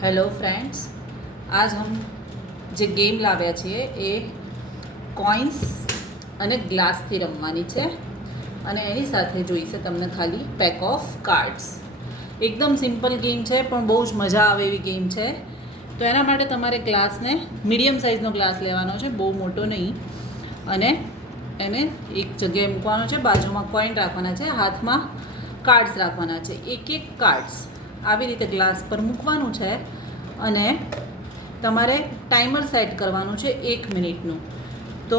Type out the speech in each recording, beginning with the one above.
Hello friends, आज हम જે ગેમ લાવ્યા છીએ એ કોઇન્સ અને ગ્લાસથી રમવાની છે અને એની સાથે જોઈશે તમને ખાલી પેક ઓફ કાર્ડ્સ. એકદમ સિમ્પલ ગેમ છે પણ બહુ જ મજા આવે એવી ગેમ છે. તો એના માટે તમારે ગ્લાસને મીડિયમ સાઇઝનો ગ્લાસ લેવાનો છે, બહુ મોટો નહીં, અને એને એક જગ્યાએ મૂકવાનો છે, બાજુમાં કોઈન રાખવાના છે, હાથમાં કાર્ડ્સ રાખવાના છે. એક એક કાર્ડ્સ આવી રીતે ગ્લાસ પર મૂકવાનું છે અને તમારે ટાઈમર સેટ કરવાનું છે 1 મિનિટનું. તો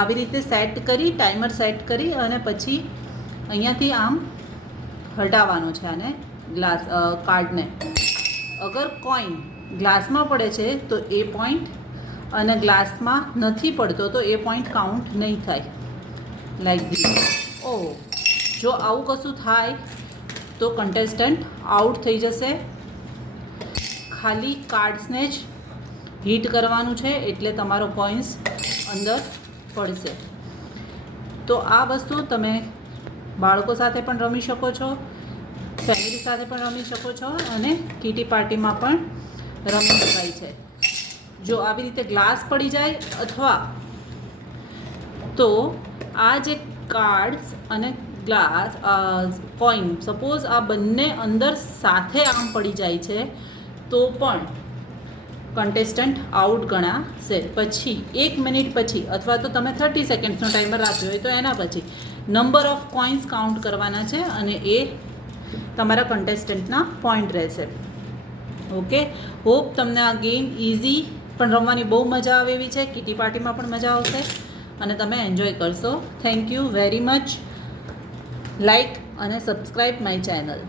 આવી રીતે સેટ કરી, ટાઈમર સેટ કરી અને પછી અહીંયાથી આમ હટાવવાનું છે આને, ગ્લાસ કાર્ડને. અગર કોઈન ગ્લાસમાં પડે છે તો એ પોઈન્ટ, અને ગ્લાસમાં નથી પડતો તો એ પોઈન્ટ કાઉન્ટ નહીં થાય. Like this. ઓહ, જો આવું કશું થાય તો કન્ટેસ્ટન્ટ આઉટ થઈ જશે. ખાલી કાર્ડ્સને જ હિટ કરવાનું છે એટલે તમારો કોઇન્સ અંદર પડશે. તો આ વસ્તુ તમે બાળકો સાથે પણ રમી શકો છો, ફેમિલી સાથે પણ રમી શકો છો અને કીટી પાર્ટીમાં પણ રમી શકાય છે. જો આવી રીતે ગ્લાસ પડી જાય અથવા તો આ જે કાર્ડ્સ અને ગ્લાસ કોઈન, સપોઝ આ બંને અંદર સાથે આમ પડી જાય છે તો પણ કન્ટેસ્ટન્ટ આઉટ ગણાશે. પછી 1 મિનિટ પછી, અથવા તો તમે 30 સેકન્ડ્સનો ટાઈમર રાખ્યો હોય તો એના પછી નંબર ઓફ કોઇન્સ કાઉન્ટ કરવાના છે અને એ તમારા કન્ટેસ્ટન્ટના પોઈન્ટ રહેશે. ઓકે, હોપ તમને આ ગેમ ઇઝી પણ રમવાની બહુ મજા આવે એવી છે. કીટી પાર્ટીમાં પણ મજા આવશે અને તમે એન્જોય કરશો. Thank you very much. Like અને સબસ્ક્રાઈબ માય ચેનલ.